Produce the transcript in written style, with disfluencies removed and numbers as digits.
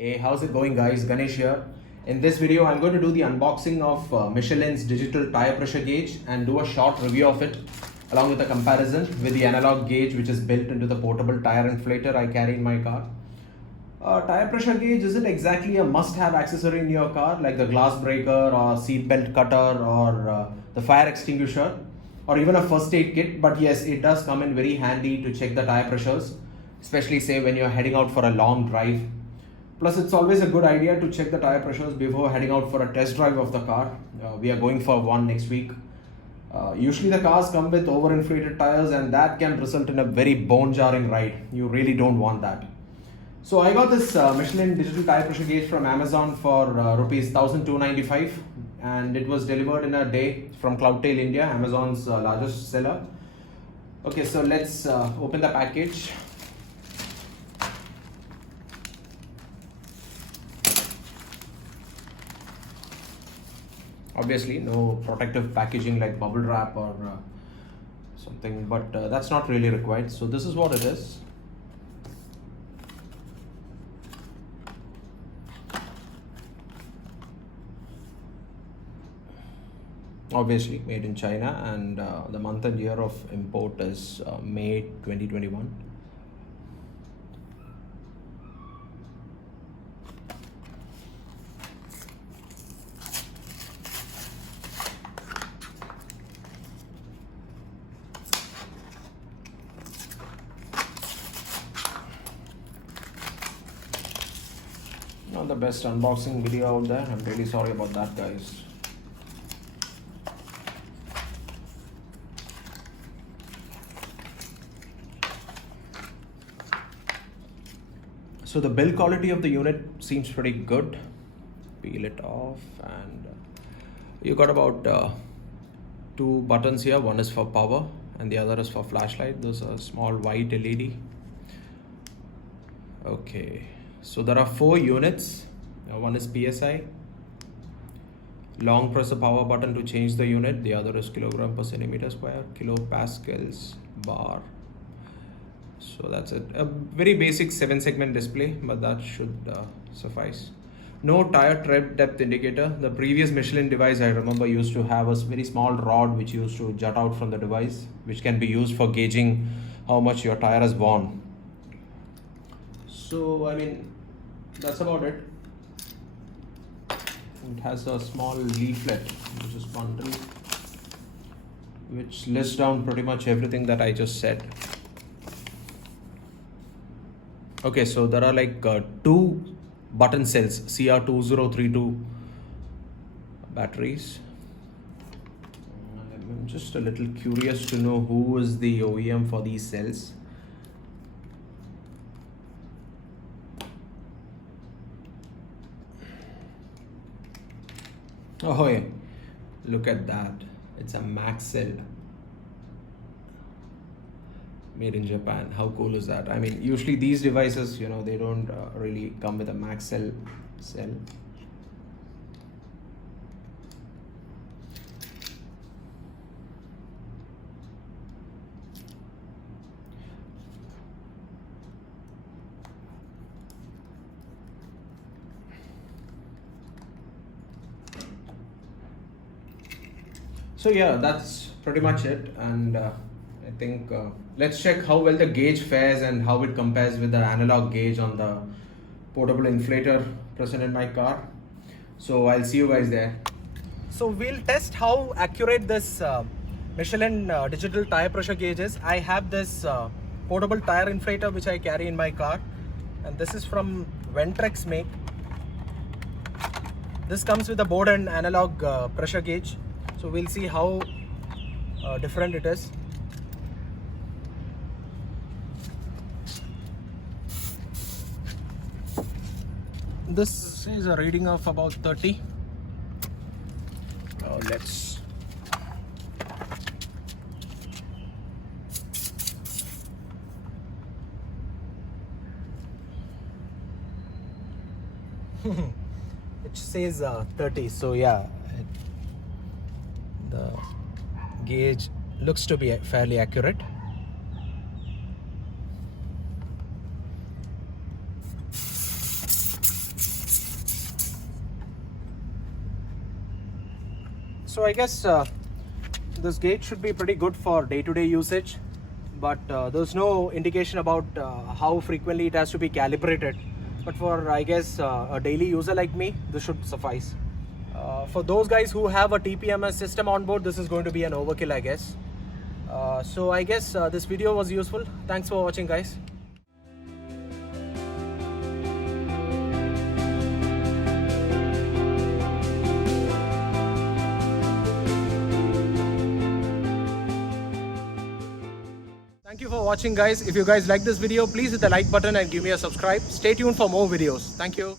Hey, how's it going, guys? Ganesh here. In this video, I'm going to do the unboxing of Michelin's digital tire pressure gauge and do a short review of it along with a comparison with the analog gauge which is built into the portable tire inflator I carry in my car. Tire pressure gauge isn't exactly a must-have accessory in your car like the glass breaker or seat belt cutter or the fire extinguisher or even a first aid kit, but yes, it does come in very handy to check the tire pressures, especially say when you're heading out for a long drive. Plus, it's always a good idea to check the tire pressures before heading out for a test drive of the car. We are going for one next week. Usually the cars come with overinflated tires and that can result in a very bone-jarring ride. You really don't want that. So I got this Michelin digital tire pressure gauge from Amazon for rupees 1,295 and it was delivered in a day from Cloudtail India, Amazon's largest seller. Okay, so let's open the package. Obviously no protective packaging like bubble wrap or something, but that's not really required. So this is what it is. Obviously made in China, and the month and year of import is May 2021. Not the best unboxing video out there. I'm really sorry about that, guys. So the build quality of the unit seems pretty good. Peel it off, and you got about two buttons here. One is for power and the other is for flashlight. There's a small white LED. Okay, so there are 4 units. One is PSI. Long press the power button to change the unit. The other is kilogram per centimeter square, kilopascals, bar. So that's it. A very basic 7-segment display, but that should suffice. No tire tread depth indicator. The previous Michelin device I remember used to have a very small rod which used to jut out from the device, which can be used for gauging how much your tire has worn. So I mean, that's about it. It has a small leaflet which is bundled, which lists down pretty much everything that I just said. Okay, so there are like 2 button cells, CR2032 batteries. I'm just a little curious to know who is the OEM for these cells. Oh yeah, look at that. It's a Max cell. Made in Japan. How cool is that? I mean, usually these devices, you know, they don't really come with a Max cell. So yeah, that's pretty much it, and I think let's check how well the gauge fares and how it compares with the analog gauge on the portable inflator present in my car. So I'll see you guys there. So we'll test how accurate this Michelin digital tire pressure gauge is. I have this portable tire inflator which I carry in my car, and this is from Ventrex make. This comes with a board and analog pressure gauge. So we'll see how different it is. This is a reading of about 30. Let's it says 30, so yeah, the gauge looks to be fairly accurate. So I guess this gauge should be pretty good for day-to-day usage, but there's no indication about how frequently it has to be calibrated. But for, I guess, a daily user like me, this should suffice. For those guys who have a TPMS system on board, this is going to be an overkill, I guess. So I guess this video was useful. Thanks for watching, guys. Thank you for watching, guys. If you guys like this video, please hit the like button and give me a subscribe. Stay tuned for more videos. Thank you.